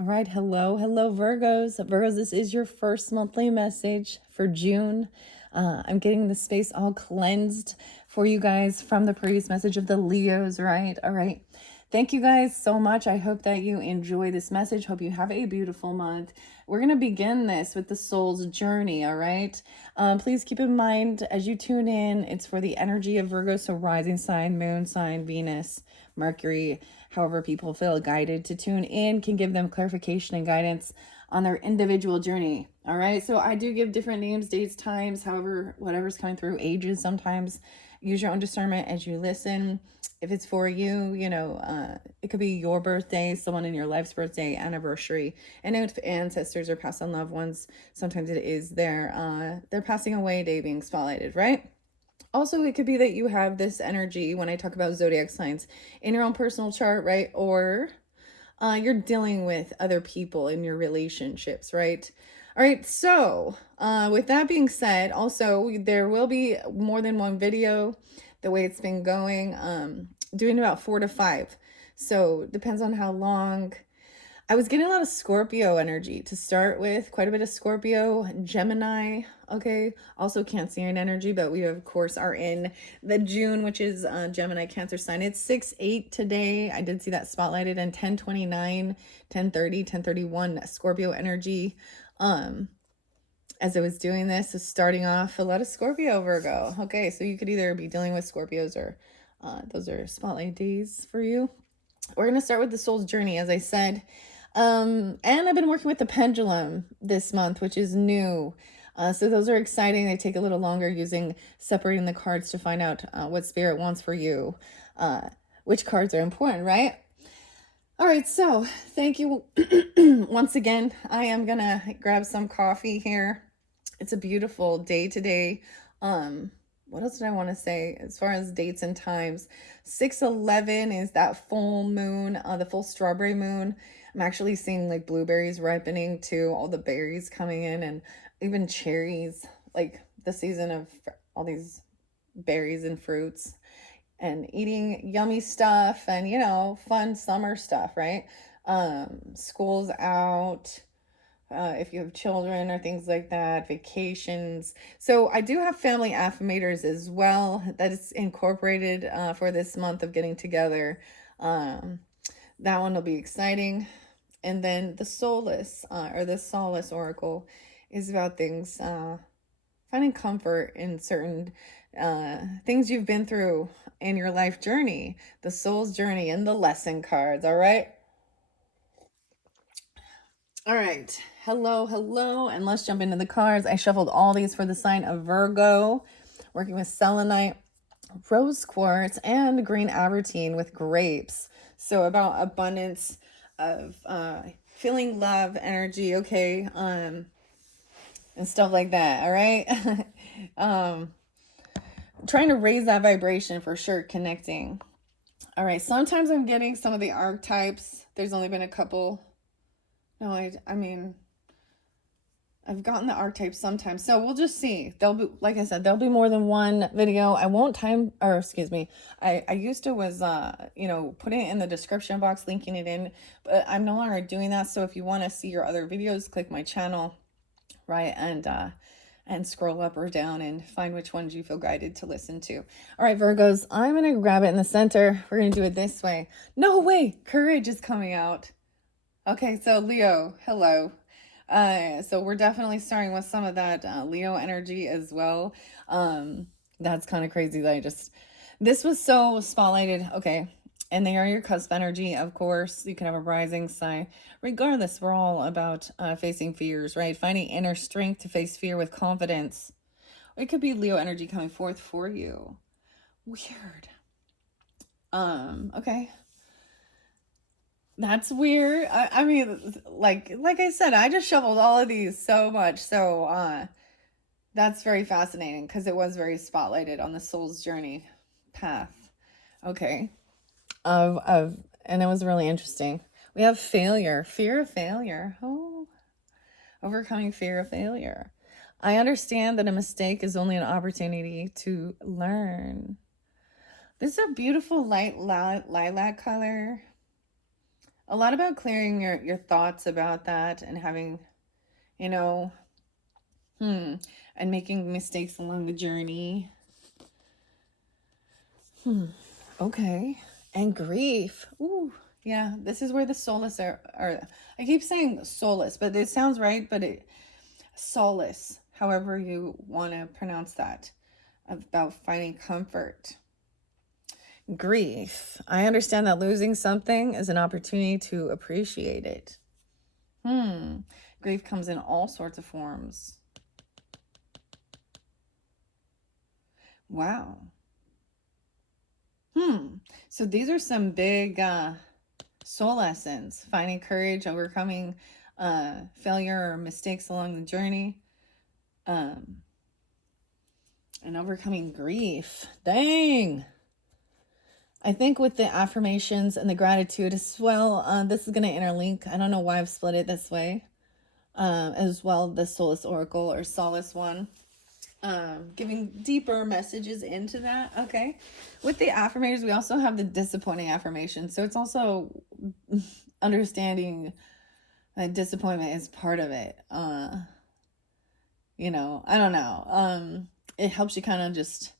All right, hello, Virgos. Virgos, this is your first monthly message for June. I'm getting the space all cleansed for you guys from the previous message of the Leos, right? All right. Thank you guys so much. I hope that you enjoy this message. Hope you have a beautiful month. We're going to begin this with the soul's journey, all right? Please keep in mind as you tune in, it's for the energy of Virgo, so rising sign, moon sign, Venus, Mercury, however people feel guided to tune in can give them clarification and guidance on their individual journey. All right. So I do give different names, dates, times, however, whatever's coming through, ages sometimes. Use your own discernment as you listen. If it's for you, it could be your birthday, someone in your life's birthday, anniversary. And if ancestors or past on loved ones, sometimes it is their passing away day being spotlighted, right? Also, it could be that you have this energy when I talk about zodiac signs in your own personal chart, right? Or you're dealing with other people in your relationships, right? All right, so with that being said, also there will be more than one video the way it's been going, doing about 4 to 5. So depends on how long. I was getting a lot of Scorpio energy to start with, quite a bit of Scorpio, Gemini, okay, also Cancerian energy, but we of course are in the June, which is Gemini Cancer sign. It's 6/8 today. I did see that spotlighted in 10:29, 10:30, 10:31 Scorpio energy. As I was doing this, is starting off a lot of Scorpio, Virgo. Okay, so you could either be dealing with Scorpios or those are spotlight days for you. We're going to start with the soul's journey, as I said. And I've been working with the pendulum this month, which is new. So those are exciting. They take a little longer using separating the cards to find out what spirit wants for you, which cards are important, right? All right, so thank you once again. I am going to grab some coffee here. It's a beautiful day today. What else did I want to say as far as dates and times? 6/11 is that full moon, the full strawberry moon. I'm actually seeing like blueberries ripening too, all the berries coming in, and even cherries, like the season of all these berries and fruits, and eating yummy stuff and, fun summer stuff, right? School's out. If you have children or things like that, vacations. So I do have family affirmators as well that is incorporated for this month of getting together. That one will be exciting. And then the Solace or the Solace Oracle is about things, finding comfort in certain things you've been through in your life journey, the soul's journey, and the lesson cards. All right. All right. Hello. And let's jump into the cards. I shuffled all these for the sign of Virgo, working with selenite, rose quartz, and green avertine with grapes. So about abundance of feeling love, energy, okay, and stuff like that. All right. Trying to raise that vibration for sure, connecting. All right. Sometimes I'm getting some of the archetypes. There's only been a couple. No, I mean, I've gotten the archetypes sometimes. So we'll just see. There'll be, like I said, there'll be more than one video. I won't I used to was, putting it in the description box, linking it in, but I'm no longer doing that. So if you want to see your other videos, click my channel, right? And scroll up or down and find which ones you feel guided to listen to. All right, Virgos, I'm going to grab it in the center. We're going to do it this way. No way. Courage is coming out. Okay, so Leo, hello. So we're definitely starting with some of that Leo energy as well. That's kind of crazy that this was so spotlighted. Okay, and they are your cusp energy, of course. You can have a rising sign. Regardless, we're all about facing fears, right? Finding inner strength to face fear with confidence. It could be Leo energy coming forth for you. Weird. Okay. That's weird. I mean, like I said, I just shuffled all of these so much. So that's very fascinating because it was very spotlighted on the soul's journey path. Okay. And it was really interesting. We have failure, fear of failure. Oh, overcoming fear of failure. I understand that a mistake is only an opportunity to learn. This is a beautiful light lilac color. a lot about clearing your thoughts about that and having, you know, and making mistakes along the journey. Okay. And grief. Ooh. Yeah, this is where the solace are. I keep saying solace, but it sounds right, but solace, however you want to pronounce that, about finding comfort. Grief. I understand that losing something is an opportunity to appreciate it. Grief comes in all sorts of forms. Wow. So these are some big soul lessons. Finding courage, overcoming failure or mistakes along the journey, and overcoming grief. Dang. I think with the affirmations and the gratitude as well, this is going to interlink. I don't know why I've split it this way. As well, the Solace Oracle or Solace one. Giving deeper messages into that. Okay. With the affirmations, we also have the disappointing affirmation. So it's also understanding that disappointment is part of it. You know, I don't know. It helps you kind of just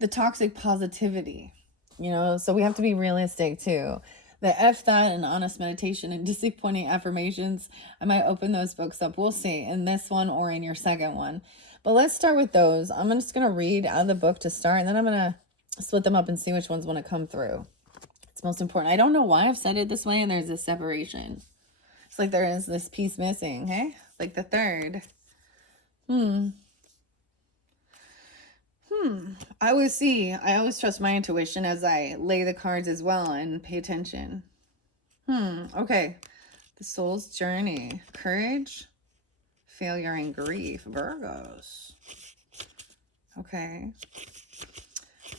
the toxic positivity, you know, so we have to be realistic too. The F that and honest meditation and disappointing affirmations, I might open those books up. We'll see in this one or in your second one. But let's start with those. I'm just going to read out of the book to start, and then I'm going to split them up and see which ones want to come through. It's most important. I don't know why I've said it this way, and there's this separation. It's like there is this piece missing, hey? Like the third. I always trust my intuition as I lay the cards as well and pay attention. Okay. The soul's journey. Courage, failure, and grief. Virgos. Okay.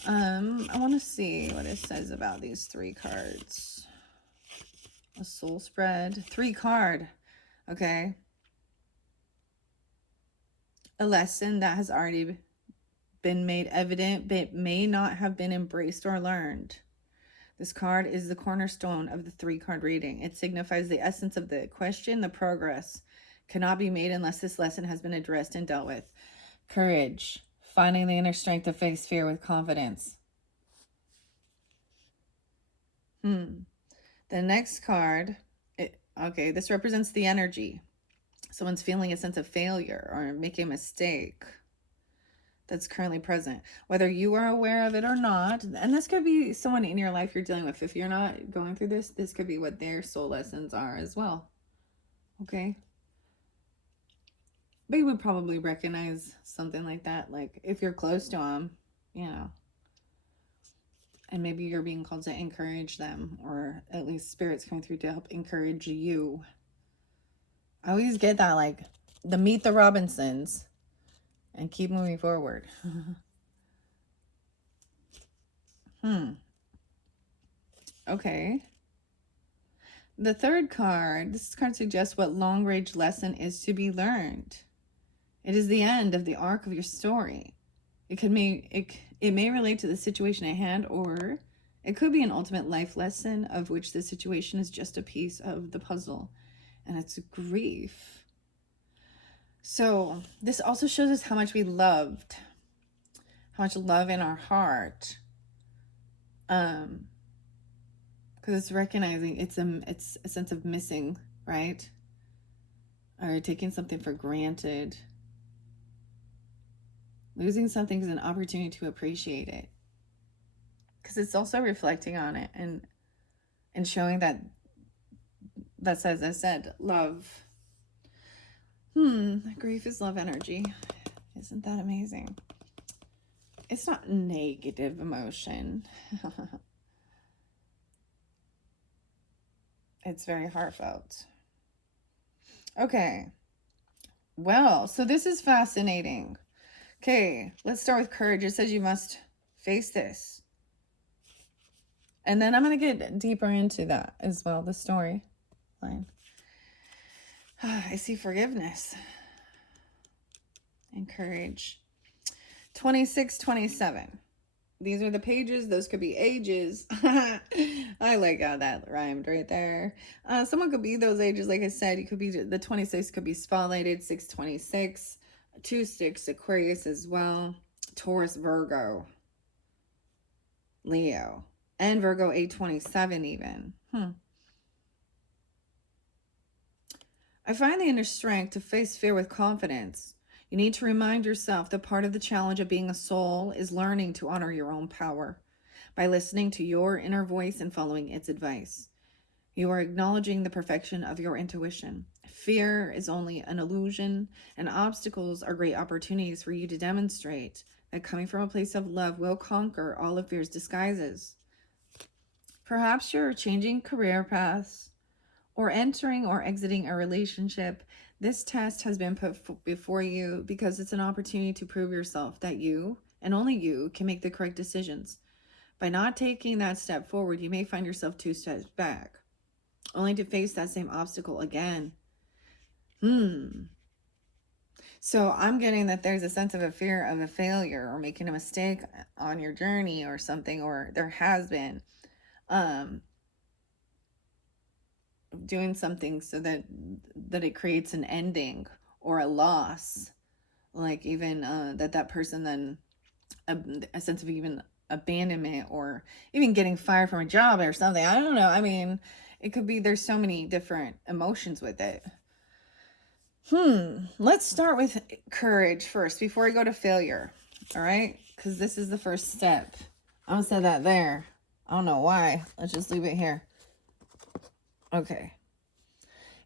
I want to see what it says about these 3 cards. A soul spread. 3 card. Okay. A lesson that has already been made evident, but may not have been embraced or learned. This card is the cornerstone of the 3-card reading. It signifies the essence of the question. The progress cannot be made unless this lesson has been addressed and dealt with. Courage, finding the inner strength to face fear with confidence. The next card, okay, this represents the energy. Someone's feeling a sense of failure or making a mistake that's currently present, whether you are aware of it or not. And this could be someone in your life you're dealing with. If you're not going through this could be what their soul lessons are as well. Okay. But you would probably recognize something like that. Like if you're close to them, you know, and maybe you're being called to encourage them, or at least spirits coming through to help encourage you. I always get that, like the Meet the Robinsons and keep moving forward. Okay. The third card, this card suggests what long-range lesson is to be learned. It is the end of the arc of your story. It may relate to the situation at hand, or it could be an ultimate life lesson of which the situation is just a piece of the puzzle, and it's grief. So this also shows us how much we loved, how much love in our heart. Because it's recognizing it's a sense of missing, right? Or taking something for granted. Losing something is an opportunity to appreciate it. Because it's also reflecting on it and showing that that's, as I said, love. Grief is love energy. Isn't that amazing? It's not negative emotion. It's very heartfelt. Okay. Well, so this is fascinating. Okay, let's start with courage. It says you must face this. And then I'm going to get deeper into that as well, the story line. I see forgiveness and courage. 26, 27. These are the pages. Those could be ages. I like how that rhymed right there. Someone could be those ages. Like I said, you could be the 26 could be spotlighted, 626, 26 Aquarius as well, Taurus, Virgo, Leo, and Virgo 827 even. I find the inner strength to face fear with confidence. You need to remind yourself that part of the challenge of being a soul is learning to honor your own power by listening to your inner voice and following its advice. You are acknowledging the perfection of your intuition. Fear is only an illusion, and obstacles are great opportunities for you to demonstrate that coming from a place of love will conquer all of fear's disguises. Perhaps you're changing career paths or entering or exiting a relationship. This test has been put before you because it's an opportunity to prove yourself that you, and only you, can make the correct decisions. By not taking that step forward, you may find yourself 2 steps back, only to face that same obstacle again. So I'm getting that there's a sense of a fear of a failure or making a mistake on your journey or something, or there has been. Doing something so that it creates an ending or a loss, like even that person then a sense of even abandonment or even getting fired from a job or something. I don't know. I mean, it could be, there's so many different emotions with it. Let's start with courage first before I go to failure. All right, because this is the first step. I'm gonna set that there. I don't know why. Let's just leave it here. Okay.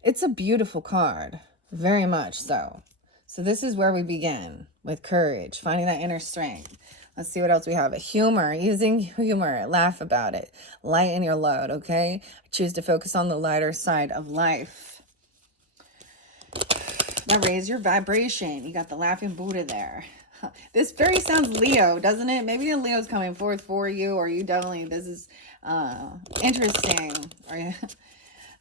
It's a beautiful card. Very much so. So this is where we begin with courage, finding that inner strength. Let's see what else we have. Humor, using humor, laugh about it. Lighten your load, okay? Choose to focus on the lighter side of life. Now raise your vibration. You got the laughing Buddha there. This very sounds Leo, doesn't it? Maybe a Leo's coming forth for you, or you definitely, this is interesting.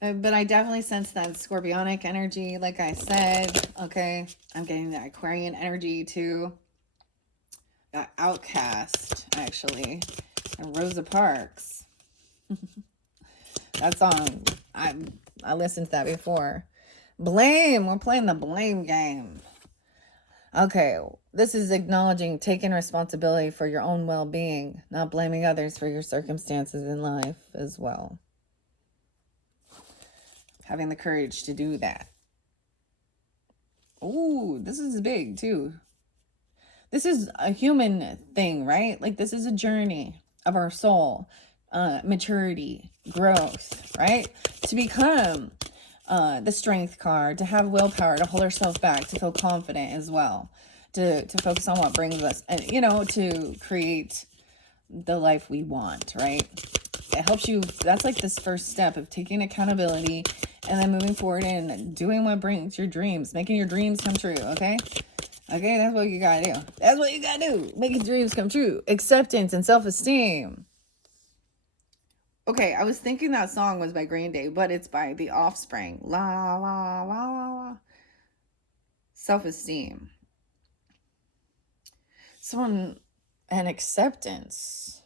But I definitely sense that scorpionic energy, like I said. Okay, I'm getting that Aquarian energy too. That Outcast, actually, and Rosa Parks. That song, I listened to that before. Blame, we're playing the blame game. Okay, this is acknowledging taking responsibility for your own well-being, not blaming others for your circumstances in life as well. Having the courage to do that. Ooh, this is big too. This is a human thing, right? Like this is a journey of our soul, maturity, growth, right? To become the strength card, to have willpower, to hold ourselves back, to feel confident as well, to focus on what brings us, and you know, to create the life we want, right? It helps you. That's like this first step of taking accountability and then moving forward and doing what brings your dreams, making your dreams come true. Okay, that's what you gotta do. That's what you gotta do. Making dreams come true. Acceptance and self-esteem. Okay, I was thinking that song was by Green Day, but it's by The Offspring. La la la la la. Self-esteem. And acceptance.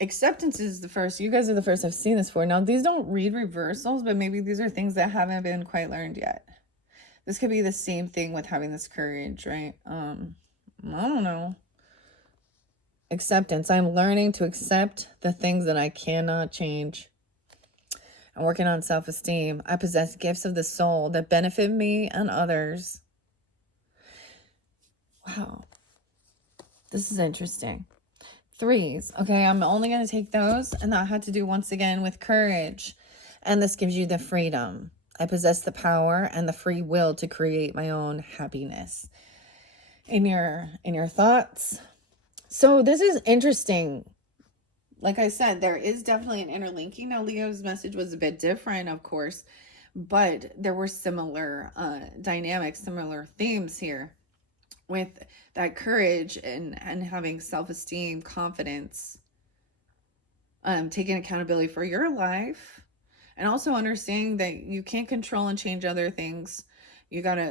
Acceptance is the first. You guys are the first I've seen this for. Now, these don't read reversals, but maybe these are things that haven't been quite learned yet. This could be the same thing with having this courage, right? I don't know. Acceptance. I'm learning to accept the things that I cannot change. I'm working on self-esteem. I possess gifts of the soul that benefit me and others. Wow. This is interesting. 3s. Okay, I'm only going to take those, and that had to do once again with courage. And this gives you the freedom. I possess the power and the free will to create my own happiness in your thoughts. So this is interesting. Like I said, there is definitely an interlinking. Now, Leo's message was a bit different, of course, but there were similar dynamics, similar themes here with that courage and having self-esteem, confidence, taking accountability for your life, and also understanding that you can't control and change other things.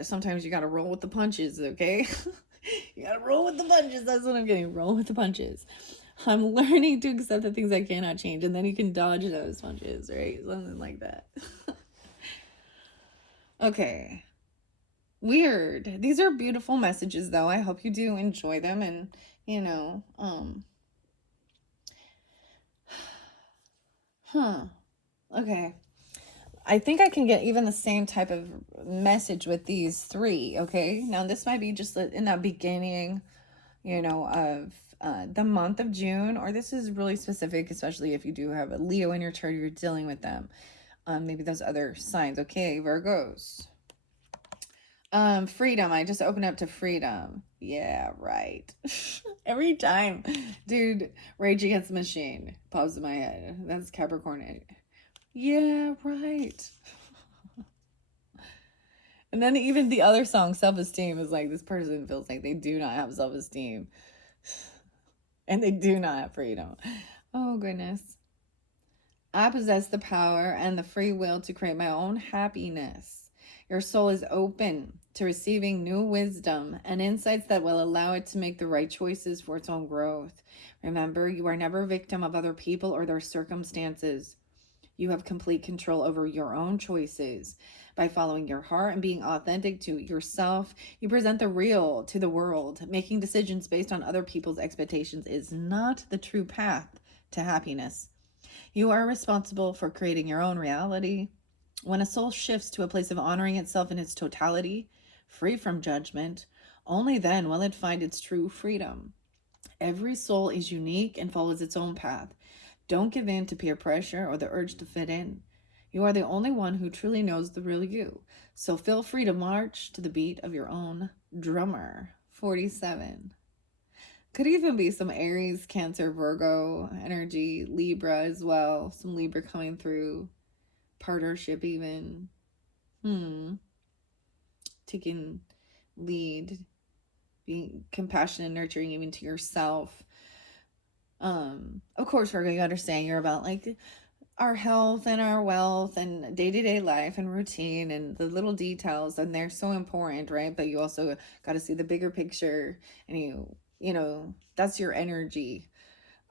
Sometimes you gotta roll with the punches, okay? You gotta roll with the punches. That's what I'm getting. Roll with the punches. I'm learning to accept the things I cannot change, and then you can dodge those punches, right? Something like that. Okay. Weird. These are beautiful messages, though. I hope you do enjoy them, and you know, okay. I think I can get even the same type of message with these three, okay? Now, this might be just in that beginning, of the month of June, or this is really specific, especially if you do have a Leo in your chart, you're dealing with them. Maybe those other signs. Okay, Virgos. Freedom. I just opened up to freedom. Yeah, right. Every time. Dude, Rage Against the Machine pops in my head. That's Capricorn. Yeah, right. And then even the other song, Self-Esteem, is like, this person feels like they do not have self-esteem. And they do not have freedom. Oh, goodness. I possess the power and the free will to create my own happiness. Your soul is open to receiving new wisdom and insights that will allow it to make the right choices for its own growth. Remember, you are never a victim of other people or their circumstances. You have complete control over your own choices. By following your heart and being authentic to yourself, you present the real to the world. Making decisions based on other people's expectations is not the true path to happiness. You are responsible for creating your own reality. When a soul shifts to a place of honoring itself in its totality, free from judgment, only then will it find its true freedom. Every soul is unique and follows its own path. Don't give in to peer pressure or the urge to fit in. You are the only one who truly knows the real you. So feel free to march to the beat of your own drummer. 47. Could even be some Aries, Cancer, Virgo energy, Libra as well. Some Libra coming through. Partnership even. Taking lead. Being compassionate and nurturing even to yourself. Of course, Virgo, you understand you're about like our health and our wealth and day-to-day life and routine and the little details, and they're so important, right? But you also got to see the bigger picture, and that's your energy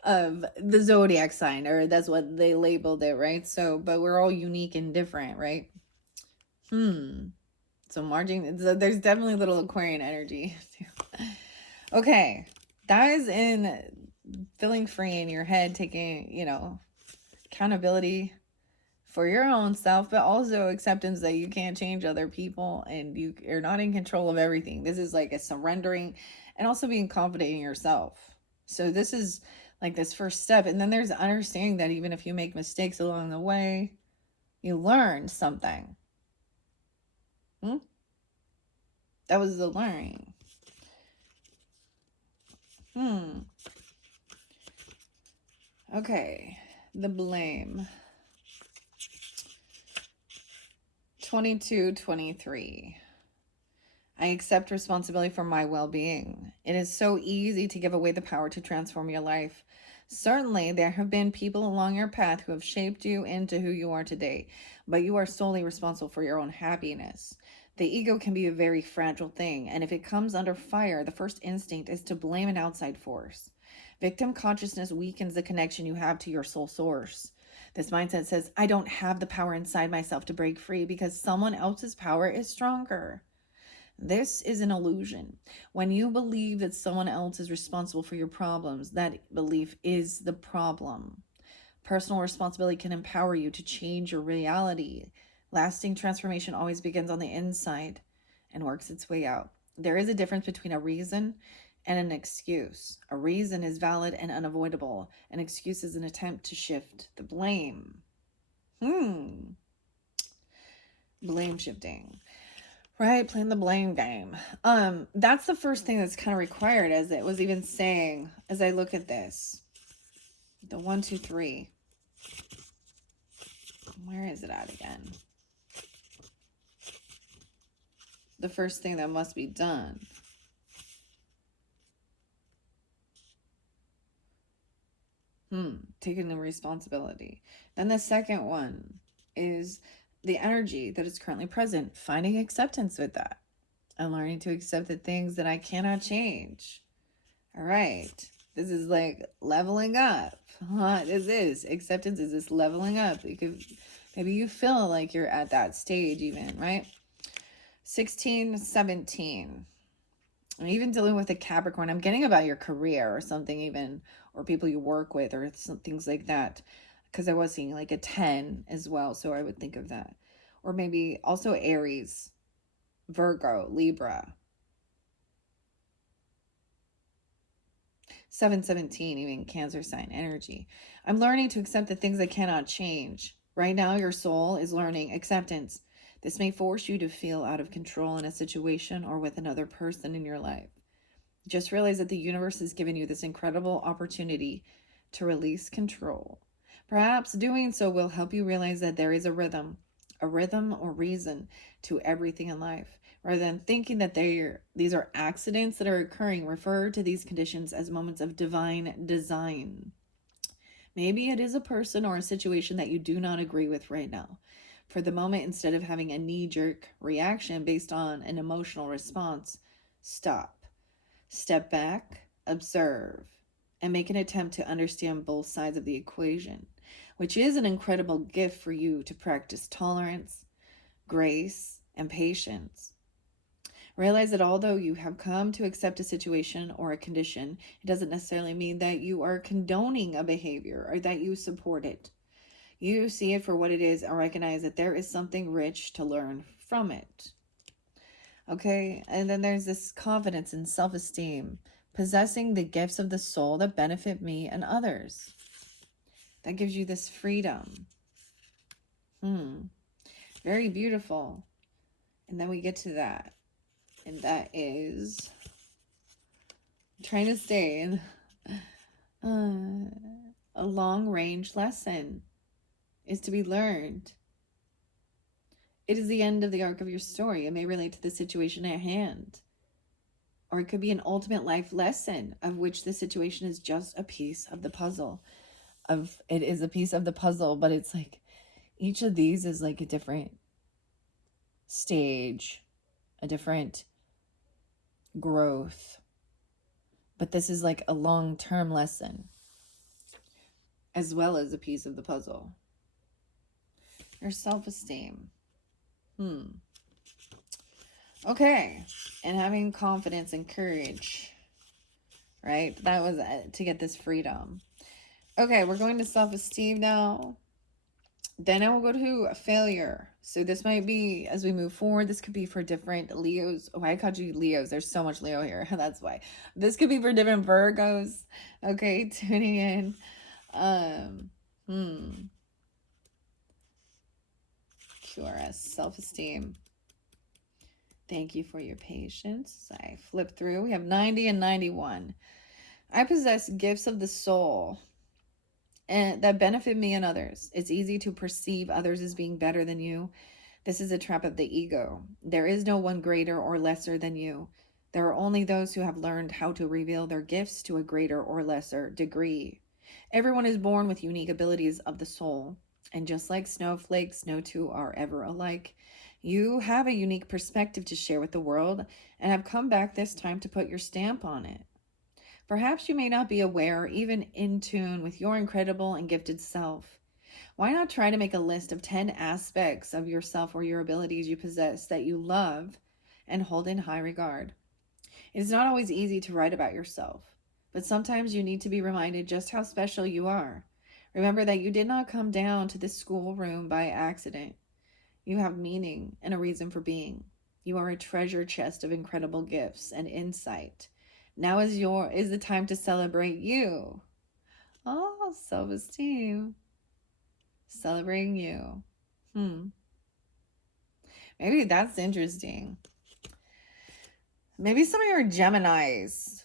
of the zodiac sign, or that's what they labeled it, right? So, but we're all unique and different, right? So margin, there's definitely a little Aquarian energy too. Okay, that is in feeling free in your head, taking, accountability for your own self, but also acceptance that you can't change other people and you are not in control of everything. This is like a surrendering and also being confident in yourself. So this is like this first step. And then there's understanding that even if you make mistakes along the way, you learn something. That was the learning. Okay, the blame. 22-23. I accept responsibility for my well-being. It is so easy to give away the power to transform your life. Certainly, there have been people along your path who have shaped you into who you are today, but you are solely responsible for your own happiness. The ego can be a very fragile thing, and if it comes under fire, the first instinct is to blame an outside force. Victim consciousness weakens the connection you have to your soul source. This mindset says, I don't have the power inside myself to break free because someone else's power is stronger. This is an illusion. When you believe that someone else is responsible for your problems, that belief is the problem. Personal responsibility can empower you to change your reality. Lasting transformation always begins on the inside and works its way out. There is a difference between a reason and an excuse. A reason is valid and unavoidable. An excuse is an attempt to shift the blame. Blame shifting. Right, playing the blame game. That's the first thing that's kind of required, as it was even saying, as I look at this. The 1, 2, 3. Where is it at again? The first thing that must be done. Taking the responsibility. Then the second one is the energy that is currently present, finding acceptance with that. I'm learning to accept the things that I cannot change. All right. This is like leveling up. This is acceptance. Is this leveling up? You could, maybe you feel like you're at that stage even, right? 16, 17. And even dealing with a Capricorn, I'm getting about your career or something even, or people you work with or some things like that. Because I was seeing like a 10 as well. So I would think of that. Or maybe also Aries, Virgo, Libra. 717, even Cancer sign energy. I'm learning to accept the things I cannot change. Right now, your soul is learning acceptance. This may force you to feel out of control in a situation or with another person in your life. Just realize that the universe has given you this incredible opportunity to release control. Perhaps doing so will help you realize that there is a rhythm or reason to everything in life. Rather than thinking that these are accidents that are occurring, refer to these conditions as moments of divine design. Maybe it is a person or a situation that you do not agree with right now. For the moment, instead of having a knee-jerk reaction based on an emotional response, stop. Step back, observe, and make an attempt to understand both sides of the equation, which is an incredible gift for you to practice tolerance, grace, and patience. Realize that although you have come to accept a situation or a condition, it doesn't necessarily mean that you are condoning a behavior or that you support it. You see it for what it is and recognize that there is something rich to learn from it. Okay, and then there's this confidence and self-esteem, possessing the gifts of the soul that benefit me and others. That gives you this freedom. Very beautiful. And then we get to that. And that is trying to stay in a long-range lesson is to be learned. It is the end of the arc of your story. It may relate to the situation at hand. Or it could be an ultimate life lesson of which the situation is just a piece of the puzzle. It is a piece of the puzzle, but it's like each of these is like a different stage, a different growth. But this is like a long-term lesson as well as a piece of the puzzle. Your self-esteem. Okay. And having confidence and courage, right? That was to get this freedom. Okay, we're going to self-esteem now. Then I will go to failure. So this might be, as we move forward, this could be for different Leos. Oh, I called you Leos. There's so much Leo here. That's why. This could be for different Virgos. Okay, tuning in. QRS, self-esteem. Thank you for your patience. I flip through. We have 90 and 91. I possess gifts of the soul and that benefit me and others. It's easy to perceive others as being better than you. This is a trap of the ego. There is no one greater or lesser than you. There are only those who have learned how to reveal their gifts to a greater or lesser degree. Everyone is born with unique abilities of the soul. And just like snowflakes, no two are ever alike. You have a unique perspective to share with the world and have come back this time to put your stamp on it. Perhaps you may not be aware, even in tune with your incredible and gifted self. Why not try to make a list of 10 aspects of yourself or your abilities you possess that you love and hold in high regard? It is not always easy to write about yourself, but sometimes you need to be reminded just how special you are. Remember that you did not come down to this schoolroom by accident. You have meaning and a reason for being. You are a treasure chest of incredible gifts and insight. Now is the time to celebrate you. Oh, self-esteem. Celebrating you. Maybe that's interesting. Maybe some of your Geminis,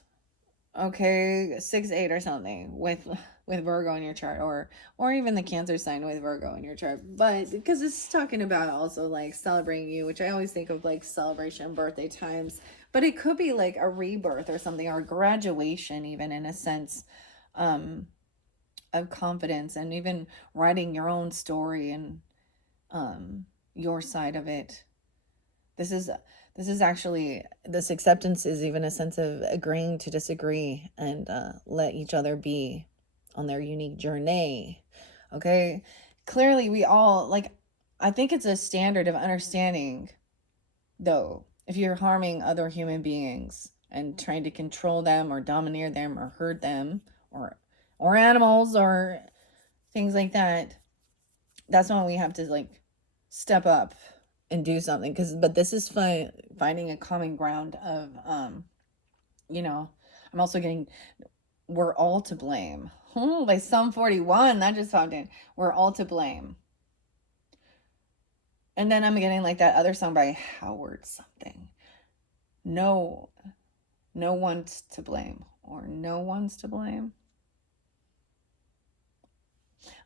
okay, 6-8 or something with Virgo in your chart, or even the Cancer sign with Virgo in your chart. But because it's talking about also like celebrating you, which I always think of like celebration, birthday times, but it could be like a rebirth or something, or graduation, even in a sense of confidence, and even writing your own story and your side of it. This is actually, this acceptance is even a sense of agreeing to disagree and let each other be on their unique journey. Okay. Clearly, we all, like, I think it's a standard of understanding, though, if you're harming other human beings and trying to control them or domineer them or hurt them, or animals or things like that, that's when we have to, like, step up and do something. But this is finding a common ground of, you know, I'm also getting, we're all to blame. By Psalm 41, that just popped in. We're all to blame. And then I'm getting like that other song by Howard something. No one's to blame, or no one's to blame.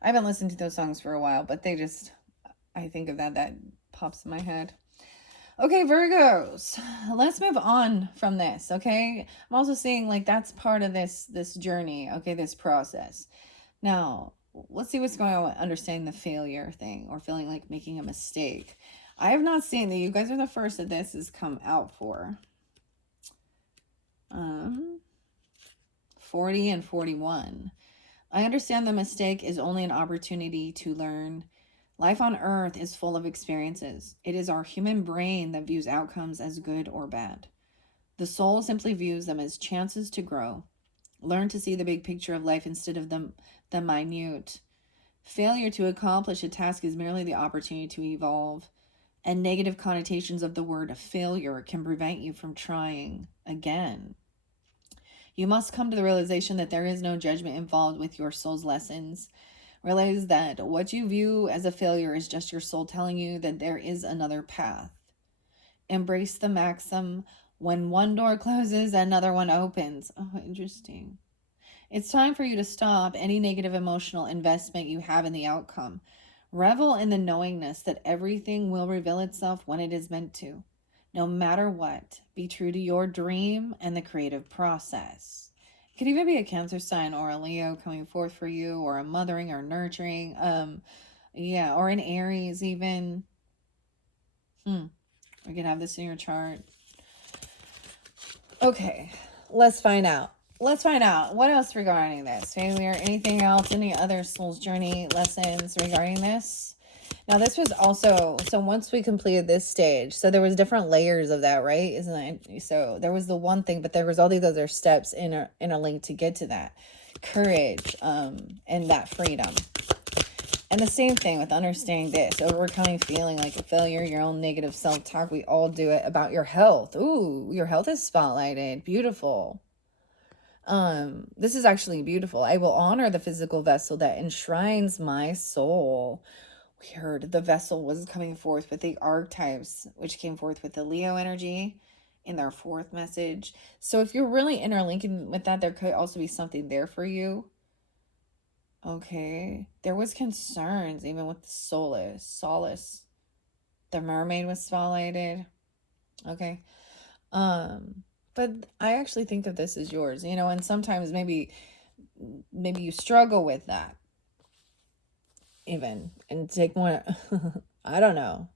I haven't listened to those songs for a while, but they just, I think of that pops in my head. Okay, Virgos, let's move on from this, okay? I'm also seeing like that's part of this journey, okay, this process. Now, let's see what's going on with understanding the failure thing or feeling like making a mistake. I have not seen that. You guys are the first that this has come out for. 40 and 41. I understand the mistake is only an opportunity to learn. Life on earth is full of experiences. It is our human brain that views outcomes as good or bad. The soul simply views them as chances to grow. Learn to see the big picture of life instead of the minute. Failure to accomplish a task is merely the opportunity to evolve, and negative connotations of the word failure can prevent you from trying again. You must come to the realization that there is no judgment involved with your soul's lessons. Realize that what you view as a failure is just your soul telling you that there is another path. Embrace the maxim, when one door closes, another one opens. Oh, interesting. It's time for you to stop any negative emotional investment you have in the outcome. Revel in the knowingness that everything will reveal itself when it is meant to. No matter what, be true to your dream and the creative process. It could even be a Cancer sign or a Leo coming forth for you, or a mothering or nurturing, or an Aries even. We can have this in your chart. Okay, let's find out. What else regarding this? Failure, anything else, any other soul's journey lessons regarding this? Now, this was also, so once we completed this stage, so there was different layers of that, right? Isn't it? So there was the one thing, but there was all these other steps interlinked to get to that courage, and that freedom. And the same thing with understanding this, overcoming feeling like a failure, your own negative self-talk. We all do it about your health. Ooh, your health is spotlighted. Beautiful. This is actually beautiful. I will honor the physical vessel that enshrines my soul. We heard the vessel was coming forth with the archetypes, which came forth with the Leo energy in their fourth message. So if you're really interlinking with that, there could also be something there for you. Okay. There was concerns even with the solace. The mermaid was spotlighted. Okay. But I actually think of this as yours, and sometimes maybe you struggle with that even, and take more I don't know.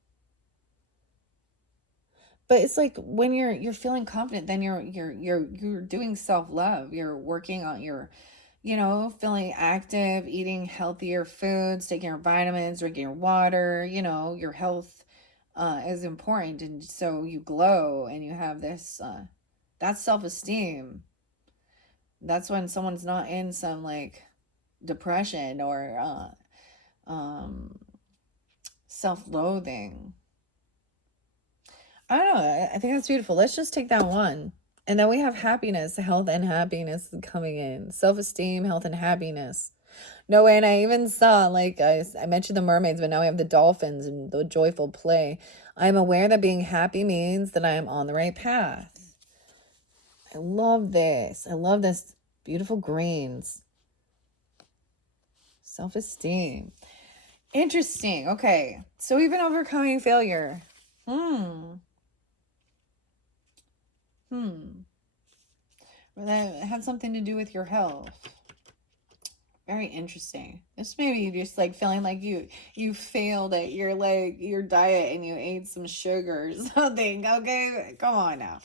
But it's like when you're feeling confident, then you're doing self-love. You're working on your, feeling active, eating healthier foods, taking your vitamins, drinking your water, your health is important. And so you glow and you have this, that's self-esteem. That's when someone's not in some like depression or self-loathing. I don't know. I think that's beautiful. Let's just take that one. And then we have happiness, health and happiness coming in. Self-esteem, health and happiness. No way. And I even saw, like, I mentioned the mermaids, but now we have the dolphins and the joyful play. I'm aware that being happy means that I am on the right path. I love this. I love this. Beautiful greens. Self-esteem. Interesting. Okay. So even overcoming failure. That had something to do with your health. Very interesting. This maybe you just like feeling like you failed at your like your diet and you ate some sugar or something. Okay, come on now.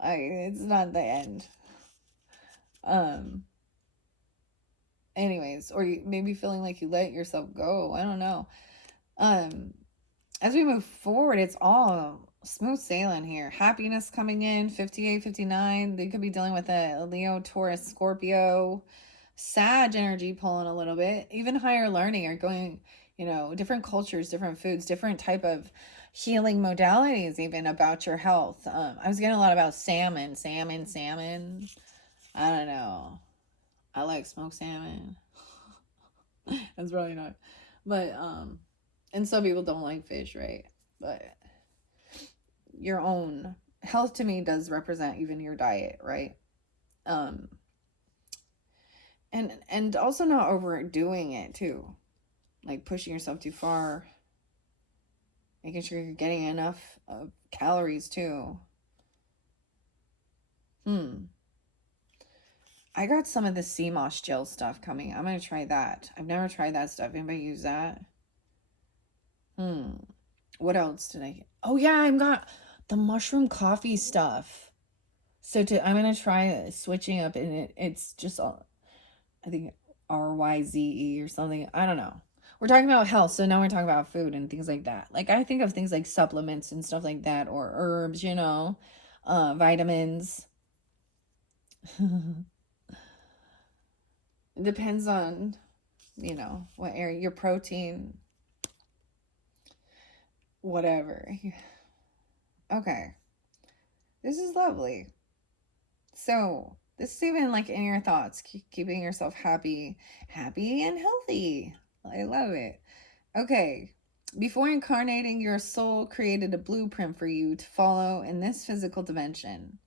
It's not the end. Um. Anyways, or you maybe feeling like you let yourself go. I don't know. Um. As we move forward, it's all smooth sailing here. Happiness coming in 58, 59. They could be dealing with a Leo, Taurus, Scorpio, Sag energy pulling a little bit. Even higher learning or going, different cultures, different foods, different type of healing modalities, even about your health. I was getting a lot about salmon. I don't know. I like smoked salmon. That's probably not. But, and some people don't like fish, right? But your own health to me does represent even your diet, right? Um, and also not overdoing it too, like pushing yourself too far, making sure you're getting enough calories too. I got some of the sea moss gel stuff coming. I'm gonna try that. I've never tried that stuff. Anybody use that? What else did I get? Oh yeah, I've got the mushroom coffee stuff. So I'm gonna try switching up, and it's just I think RYZE or something. I don't know. We're talking about health, so now we're talking about food and things like that. Like I think of things like supplements and stuff like that, or herbs, vitamins. It depends on, what area, your protein, whatever. Okay, this is lovely. So this is even like in your thoughts, keeping yourself happy and healthy. I love it. Okay. Before incarnating, your soul created a blueprint for you to follow in this physical dimension.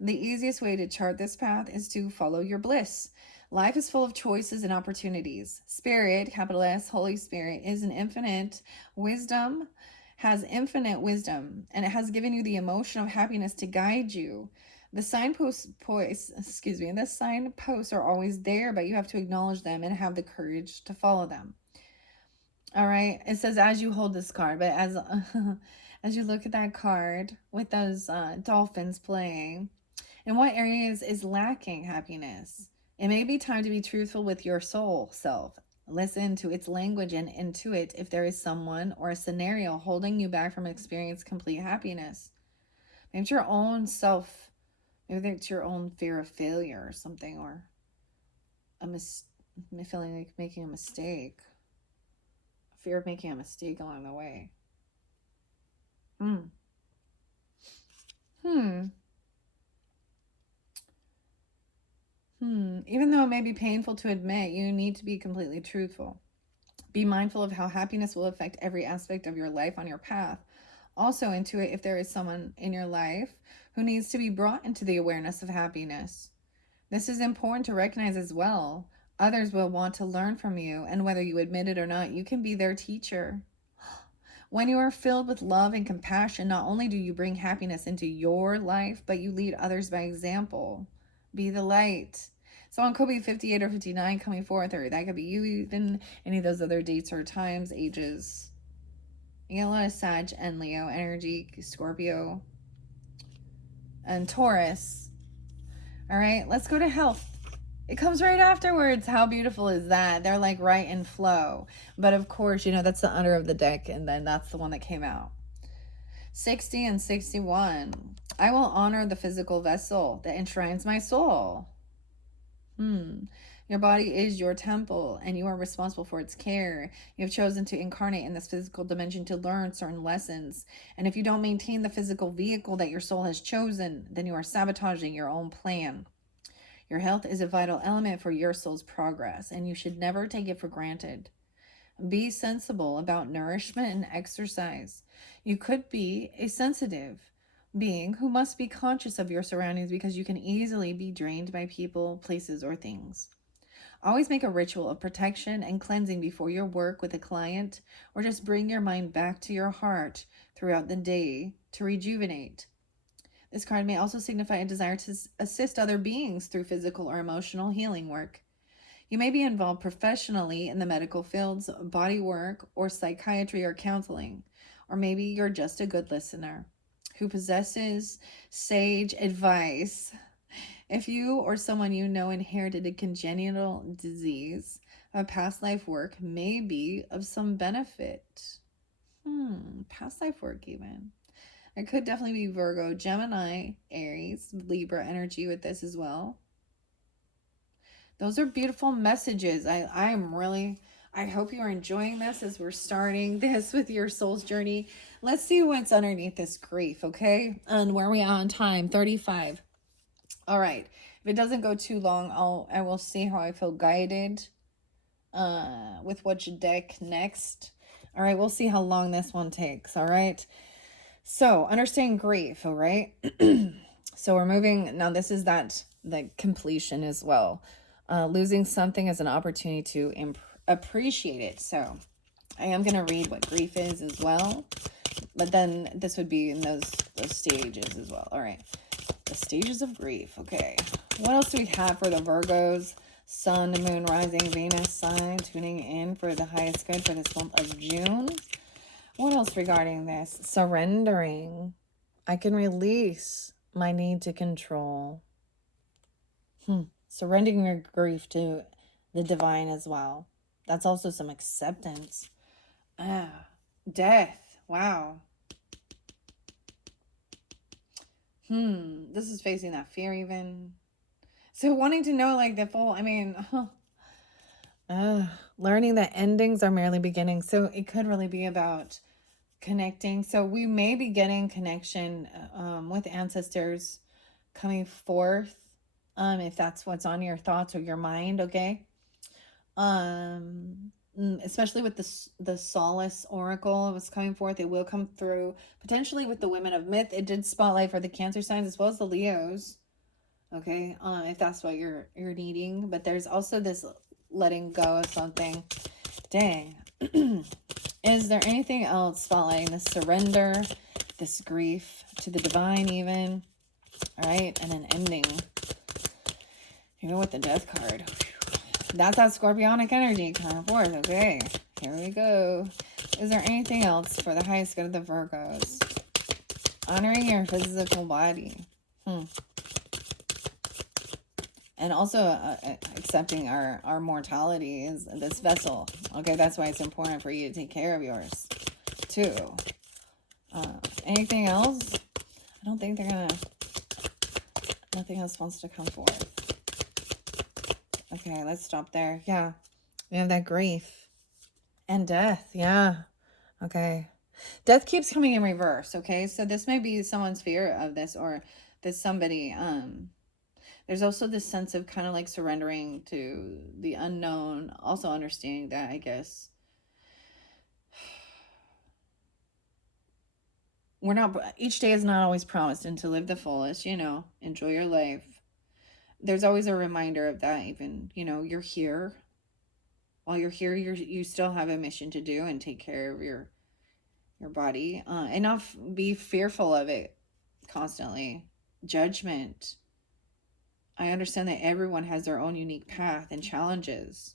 The easiest way to chart this path is to follow your bliss. Life is full of choices and opportunities. Spirit, capital S, Holy Spirit, is an infinite wisdom, has infinite wisdom, and it has given you the emotion of happiness to guide you. The signposts are always there, but you have to acknowledge them and have the courage to follow them. All right. It says as you hold this card, but as as you look at that card with those dolphins playing, in what areas is lacking happiness? It may be time to be truthful with your soul self. Listen to its language and intuit if there is someone or a scenario holding you back from experiencing complete happiness. Maybe it's your own self. Maybe it's your own fear of failure or something, or feeling like making a mistake. Fear of making a mistake along the way. Even though it may be painful to admit, you need to be completely truthful. Be mindful of how happiness will affect every aspect of your life on your path. Also, intuit if there is someone in your life who needs to be brought into the awareness of happiness. This is important to recognize as well. Others will want to learn from you, and whether you admit it or not, you can be their teacher. When you are filled with love and compassion, not only do you bring happiness into your life, but you lead others by example. Be the light. Someone could be 58 or 59 coming forth, or that could be you, even any of those other dates or times, ages. You get a lot of Sag and Leo energy, Scorpio, and Taurus. All right, let's go to health. It comes right afterwards. How beautiful is that? They're like right in flow. But of course, that's the under of the deck, and then that's the one that came out. 60 and 61. I will honor the physical vessel that enshrines my soul. Your body is your temple, and you are responsible for its care. You have chosen to incarnate in this physical dimension to learn certain lessons. And if you don't maintain the physical vehicle that your soul has chosen, then you are sabotaging your own plan. Your health is a vital element for your soul's progress, and you should never take it for granted. Be sensible about nourishment and exercise. You could be a sensitive being who must be conscious of your surroundings because you can easily be drained by people, places, or things. Always make a ritual of protection and cleansing before your work with a client, or just bring your mind back to your heart throughout the day to rejuvenate. This card may also signify a desire to assist other beings through physical or emotional healing work. You may be involved professionally in the medical fields, body work, or psychiatry or counseling. Or maybe you're just a good listener who possesses sage advice. If you or someone you know inherited a congenital disease, a past life work may be of some benefit. Past life work even. It could definitely be Virgo, Gemini, Aries, Libra energy with this as well. Those are beautiful messages. I hope you are enjoying this as we're starting this with your soul's journey. Let's see what's underneath this grief, okay? And where are we on time? 35. All right. If it doesn't go too long, I will see how I feel guided with which deck next. All right, we'll see how long this one takes, all right? So, understanding grief, all right? So we're moving, now this is the completion as well. Losing something is an opportunity to appreciate it. So I am going to read what grief is as well. But then this would be in those stages as well. All right. The stages of grief. Okay. What else do we have for the Virgos? Sun, Moon, Rising, Venus sign, tuning in for the highest good for this month of June. What else regarding this? Surrendering. I can release my need to control. Surrendering your grief to the divine as well. That's also some acceptance. Death. Wow. This is facing that fear even. So wanting to know like the full, learning that endings are merely beginnings. So it could really be about connecting. So we may be getting connection with ancestors coming forth, if that's what's on your thoughts or your mind, okay? Especially with the Solace Oracle, it was coming forth. It will come through potentially with the women of myth. It did spotlight for the Cancer signs as well as the Leos, okay? If that's what you're needing. But there's also this letting go of something. Dang. Is there anything else spotlighting this surrender, this grief to the divine even? All right, and an ending. Even with the death card. That's that scorpionic energy coming forth. Okay, here we go. Is there anything else for the highest good of the Virgos? Honoring your physical body. And also accepting our mortality is this vessel. Okay, that's why it's important for you to take care of yours too. Anything else? I don't think nothing else wants to come forth. Okay, let's stop there. Yeah, we have that grief and death. Yeah, okay. Death keeps coming in reverse. Okay, so this may be someone's fear of this, or this somebody. There's also this sense of kind of like surrendering to the unknown. Also understanding that, I guess, each day is not always promised, and to live the fullest, enjoy your life. There's always a reminder of that. Even, you're here. While you're here, you still have a mission to do and take care of your body, and not be fearful of it constantly. Judgment. I understand that everyone has their own unique path and challenges.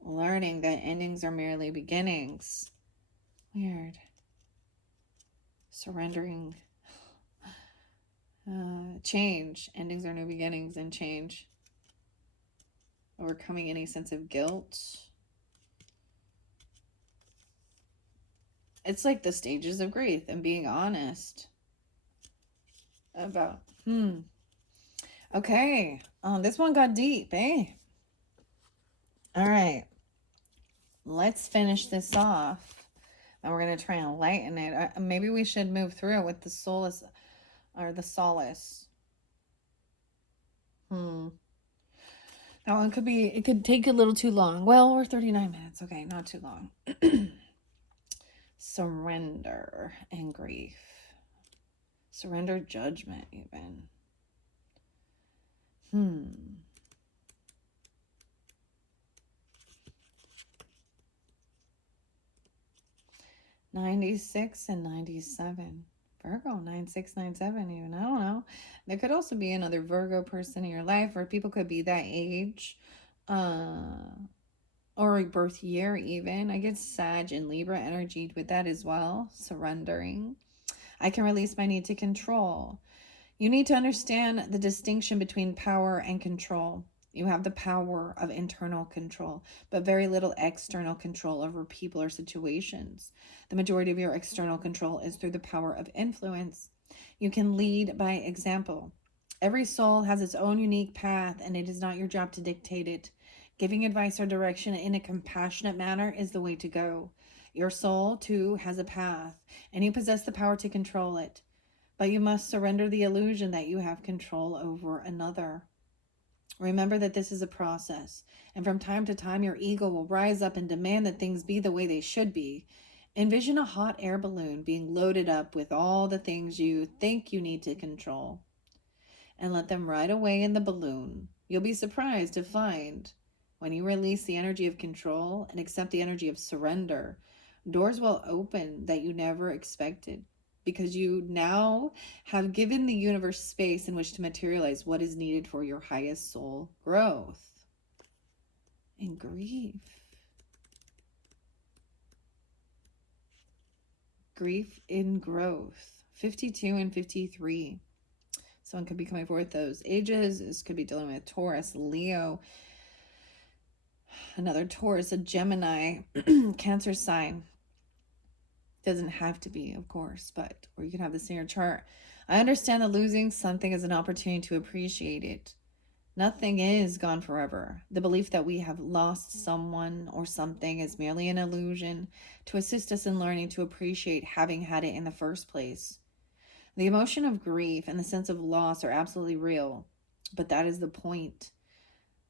Learning that endings are merely beginnings. Weird. Surrendering. Change. Endings are new beginnings, and change. Overcoming any sense of guilt. It's like the stages of grief and being honest about. Okay. This one got deep, eh? All right. Let's finish this off. And we're going to try and lighten it. Maybe we should move through it with the solace or the solace. That one it could take a little too long. Well, we're 39 minutes. Okay, not too long. Surrender and grief. Surrender, judgment, even. 96 and 97. Virgo, 9697 even. I don't know. There could also be another Virgo person in your life, or people could be that age. or a birth year even. I get Sag and Libra energy with that as well. Surrendering. I can release my need to control. You need to understand the distinction between power and control. You have the power of internal control, but very little external control over people or situations. The majority of your external control is through the power of influence. You can lead by example. Every soul has its own unique path, and it is not your job to dictate it. Giving advice or direction in a compassionate manner is the way to go. Your soul, too, has a path, and you possess the power to control it. But you must surrender the illusion that you have control over another. Remember that this is a process, and from time to time your ego will rise up and demand that things be the way they should be. Envision a hot air balloon being loaded up with all the things you think you need to control, and let them ride away in the balloon. You'll be surprised to find when you release the energy of control and accept the energy of surrender, doors will open that you never expected because you now have given the universe space in which to materialize what is needed for your highest soul growth. And grief. Grief in growth. 52 and 53. Someone could be coming forward those ages. This could be dealing with Taurus, Leo, another Taurus, a Gemini, Cancer sign. Doesn't have to be, of course, but or you can have this in your chart. I understand that losing something is an opportunity to appreciate it. Nothing is gone forever. The belief that we have lost someone or something is merely an illusion to assist us in learning to appreciate having had it in the first place. The emotion of grief and the sense of loss are absolutely real, but that is the point.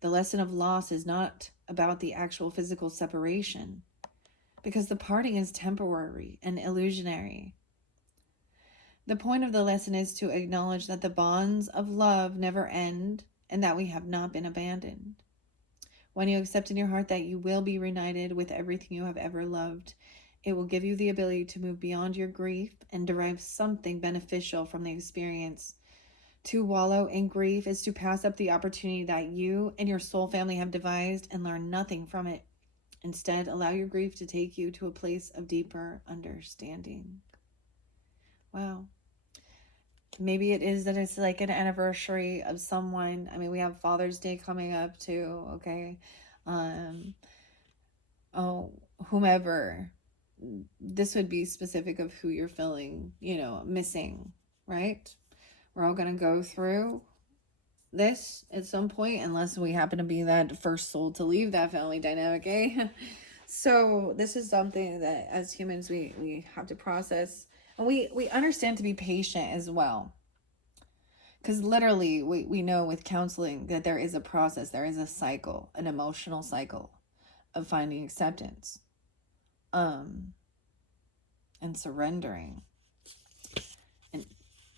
The lesson of loss is not about the actual physical separation, because the parting is temporary and illusionary. The point of the lesson is to acknowledge that the bonds of love never end and that we have not been abandoned. When you accept in your heart that you will be reunited with everything you have ever loved, it will give you the ability to move beyond your grief and derive something beneficial from the experience. To wallow in grief is to pass up the opportunity that you and your soul family have devised and learn nothing from it. Instead, allow your grief to take you to a place of deeper understanding. Wow. Maybe it is that it's like an anniversary of someone. I mean, we have Father's Day coming up too, okay? Whomever. This would be specific of who you're feeling, missing, right? We're all going to go through this at some point, unless we happen to be that first soul to leave that family dynamic, eh? So this is something that as humans we have to process, and we understand to be patient as well, because literally we know with counseling that there is a process, there is a cycle, an emotional cycle of finding acceptance and surrendering. And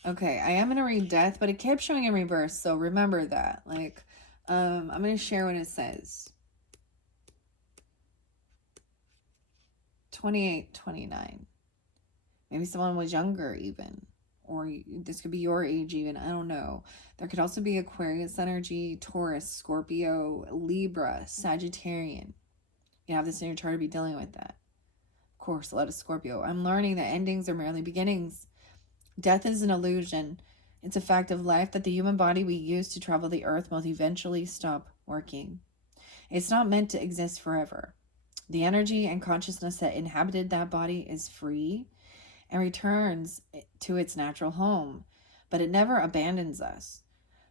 okay, I am going to read death, but it kept showing in reverse, so remember that. Like I'm going to share what it says. 28, 29. Maybe someone was younger even, or this could be your age even, I don't know. There could also be Aquarius energy, Taurus, Scorpio, Libra, Sagittarian. You have this in your chart to be dealing with that. Of course, a lot of Scorpio. I'm learning that endings are merely beginnings. Death is an illusion. It's a fact of life that the human body we use to travel the earth must eventually stop working. It's not meant to exist forever. The energy and consciousness that inhabited that body is free and returns to its natural home, but it never abandons us.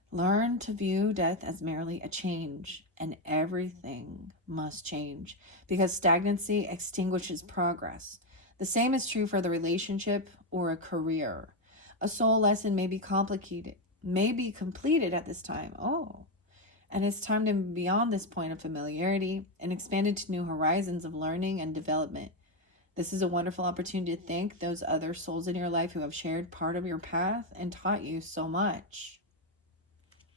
Learn to view death as merely a change, and everything must change because stagnancy extinguishes progress. The same is true for the relationship or a career. A soul lesson may be complicated, may be completed at this time. And it's time to move beyond this point of familiarity and expand into new horizons of learning and development. This is a wonderful opportunity to thank those other souls in your life who have shared part of your path and taught you so much.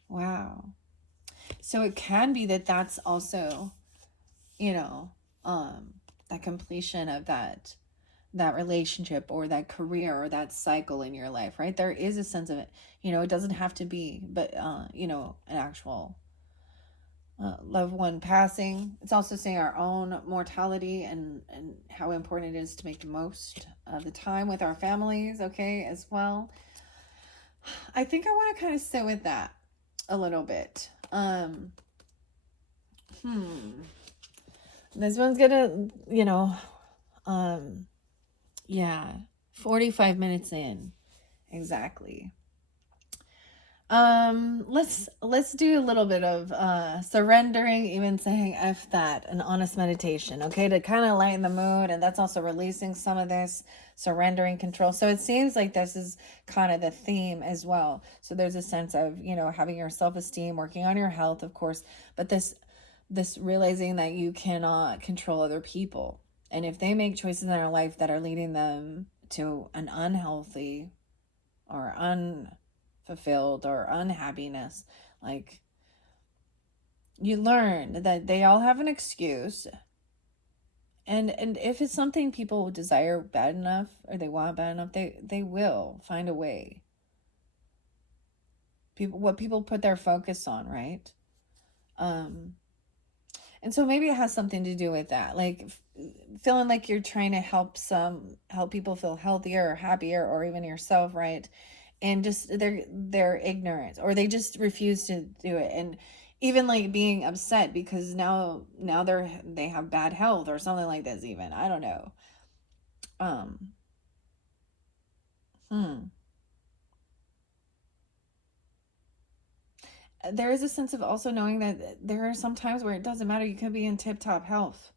Wow. So it can be that that's also, that completion of that relationship or that career or that cycle in your life, right? There is a sense of it. It doesn't have to be, but, an actual loved one passing. It's also saying our own mortality and how important it is to make the most of the time with our families, okay, as well. I think I want to kind of sit with that a little bit. This one's gonna, yeah, 45 minutes in. Exactly. Let's do a little bit of surrendering, even saying F that, an honest meditation, okay, to kind of lighten the mood. And that's also releasing some of this, surrendering control. So it seems like this is kind of the theme as well. So there's a sense of, having your self-esteem, working on your health, of course, but this realizing that you cannot control other people. And if they make choices in their life that are leading them to an unhealthy or unfulfilled or unhappiness, like, you learn that they all have an excuse. And if it's something people desire bad enough or they want bad enough, they will find a way. What people put their focus on, right? And so maybe it has something to do with that, like feeling like you're trying to help people feel healthier or happier, or even yourself, right? And just their ignorance, or they just refuse to do it, and even like being upset because now they have bad health or something like this. Even I don't know. Um. There is a sense of also knowing that there are some times where it doesn't matter. You could be in tip-top health.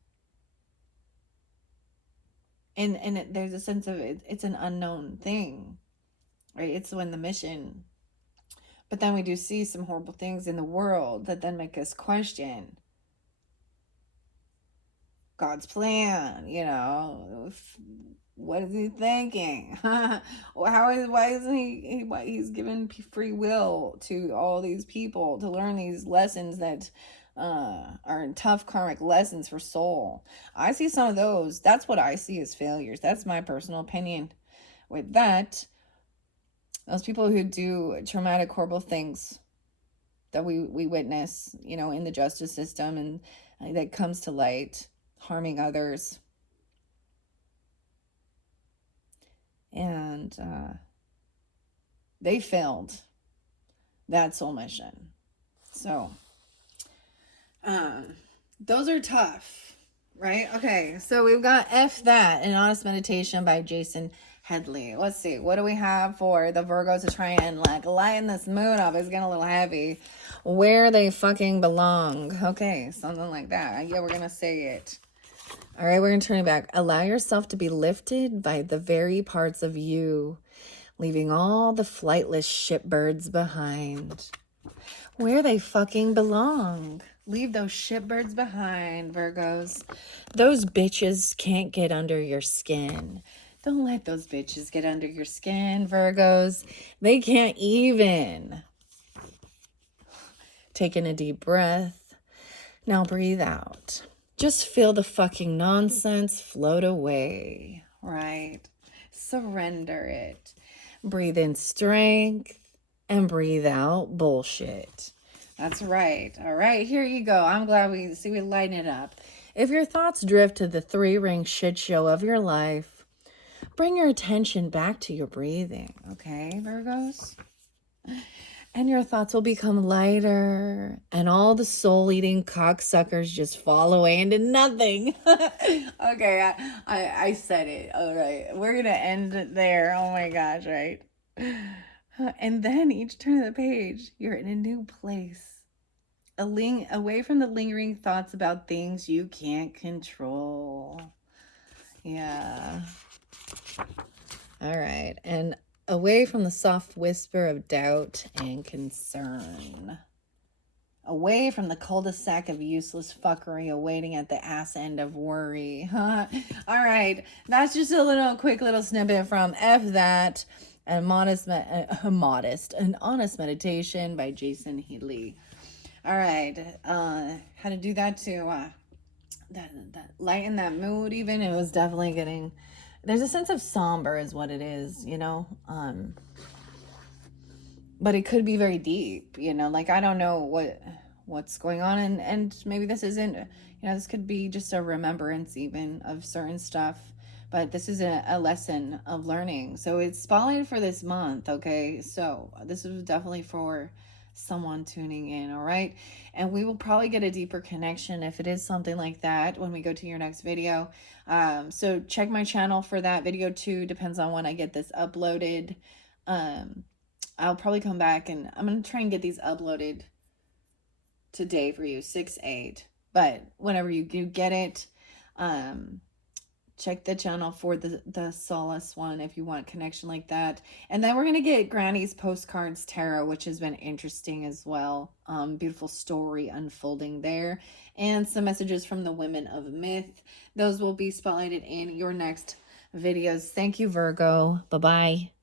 And there's a sense of it's an unknown thing, right? It's when the mission. But then we do see some horrible things in the world that then make us question God's plan, what is he thinking? Why isn't he's given free will to all these people to learn these lessons that are tough karmic lessons for soul. I see some of those. That's what I see as failures. That's my personal opinion. With that, those people who do traumatic, horrible things that we witness, in the justice system, and that comes to light, harming others. And they failed that soul mission. So those are tough, right? Okay, so we've got F that, an honest meditation by Jason Headley. Let's see, what do we have for the Virgos to try and like lighten this mood up? It's getting a little heavy. Where they fucking belong. Okay, something like that. Yeah, we're gonna say it. All right, we're going to turn it back. Allow yourself to be lifted by the very parts of you, leaving all the flightless shitbirds behind. Where they fucking belong. Leave those shitbirds behind, Virgos. Those bitches can't get under your skin. Don't let those bitches get under your skin, Virgos. They can't even. Taking a deep breath. Now breathe out. Just feel the fucking nonsense float away, right? Surrender it. Breathe in strength and breathe out bullshit. That's right. All right, here you go. I'm glad we lighten it up. If your thoughts drift to the 3-ring shit show of your life, bring your attention back to your breathing, okay, Virgos? And your thoughts will become lighter, and all the soul-eating cocksuckers just fall away into nothing. Okay, I said it. All right, we're gonna end it there. Oh my gosh, right? And then each turn of the page, you're in a new place. Away from the lingering thoughts about things you can't control. Yeah. All right, and away from the soft whisper of doubt and concern. Away from the cul-de-sac of useless fuckery awaiting at the ass end of worry. All right, that's just a quick little snippet from F That, an honest meditation by Jason Headley. All right, how to do that to that lighten that mood. Even it was definitely getting. There's a sense of somber is what it is, but it could be very deep, like I don't know what's going on, and maybe this isn't, this could be just a remembrance even of certain stuff, but this is a lesson of learning. So it's spotlighted for this month, okay? So this is definitely for someone tuning in, all right? And we will probably get a deeper connection if it is something like that when we go to your next video. So check my channel for that video too. Depends on when I get this uploaded. I'll probably come back and I'm going to try and get these uploaded today for you, 6/8. But whenever you get it, check the channel for the Solace one if you want a connection like that. And then we're going to get Granny's Postcards Tarot, which has been interesting as well. Beautiful story unfolding there. And some messages from the Women of Myth. Those will be spotlighted in your next videos. Thank you, Virgo. Bye-bye.